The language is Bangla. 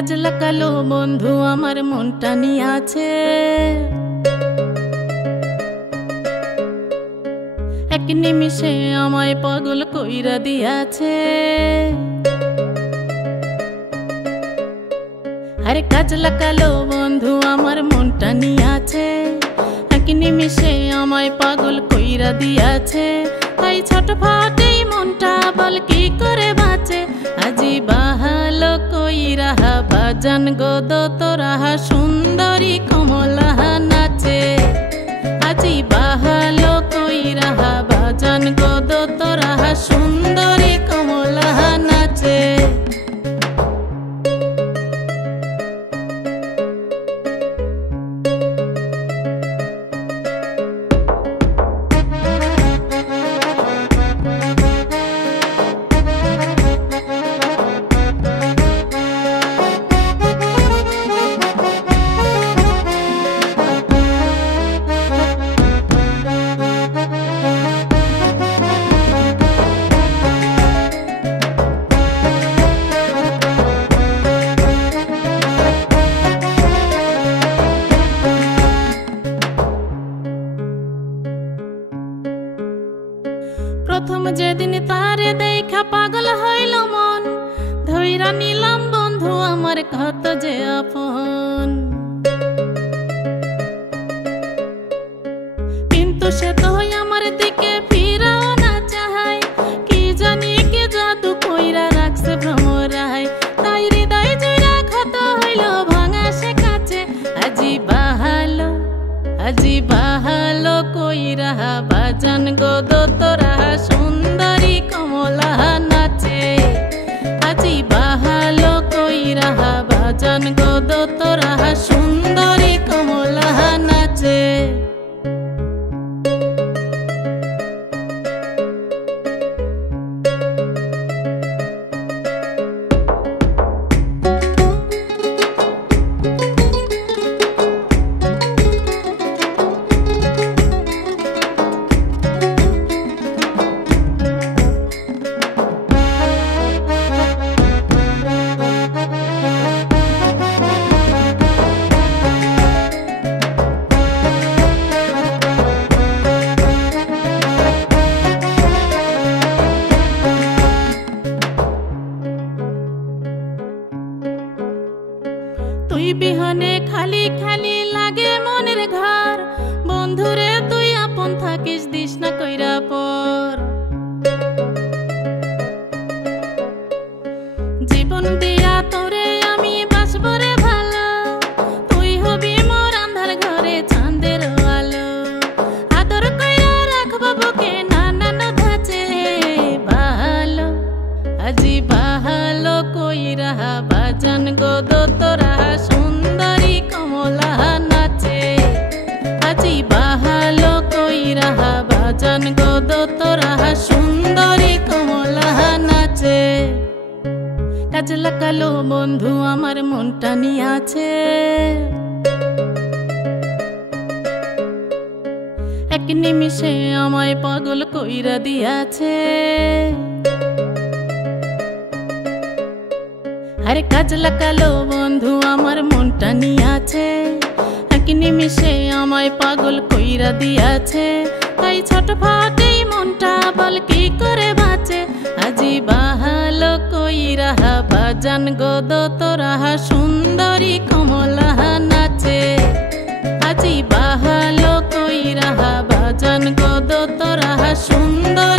কাজ লাগালো বন্ধু আমার মনটা নিয়ে আছে। এক নিমিষে আমায় পাগল কইরা দিয়াছে। আরে কাজ লাগালো বন্ধু আমার মনটা নিয়ে আছে। এক নিমিষে আমায় পাগল কইরা দিয়াছে। তাই ছটফট এই মনটা বল কি করে বাঁচে। আজি বাহালো কইরা বাজান গো দোতরা সুন্দরী কমলা নাচে। আজি বাহালো কইরা বাজান গো দোতরা সুন্দরী কমলা নাচে। প্রথম যেদিন তারে দেখা পাগল হইল মন। ধইরা নিলাম বন্ধু আমার কত যে আপন। কিন্তু সে তো আমার দিকে ফিরাও না চাহায়। কি জানি কে জাদু কইরা রাখছে ভ্রমরায়। তাই হৃদয় জুড়া ক্ষত হইল ভাঙা সে কাছে। আজি বাহালো কইরা বাজান গো দোতরা সুন্দরী কমলা নাচে। আজি বাহালো কইরা বাজান গো দোতরা সুন্দরী কমলা নাচে। তুই বিহনে খালি খালি লাগে মনের ঘর। বন্ধুরে তুই আপন থাকিস দিস না কইরা পর। জীবন দিয়া তোরে আমি বাসবরে ভালো। তুই হবি মোর আন্ধার ঘরে চাঁদের আলো। আদর কইরা রাখবো বুকে নানান ধাঁচে। বাহালো আজি বাহালো কইরা বাজান গো দোতরা সুন্দরী কমলা নাচে। আজি বাহালো কইরা বাজান গো দোতরা সুন্দরী কমলা নাচে। কাজ লাগালো বন্ধু আমার মনটা নিয়ে আছে। এক নিমিষে আমায় পাগল কইরা দিয়াছে। আরে কাজ লাগালো বন্ধু আমার মনটা নিয়ে আছে। এক নিমিষে আমায় পাগল কইরা দিয়াছে। তাই ছটফট এই মনটা বল কি করে বাঁচে। আজি বাহালো কইরা বাজান গো দোতরা সুন্দরী কমলা নাচে। আজি বাহালো কইরা বাজান গো দোতরা সুন্দরী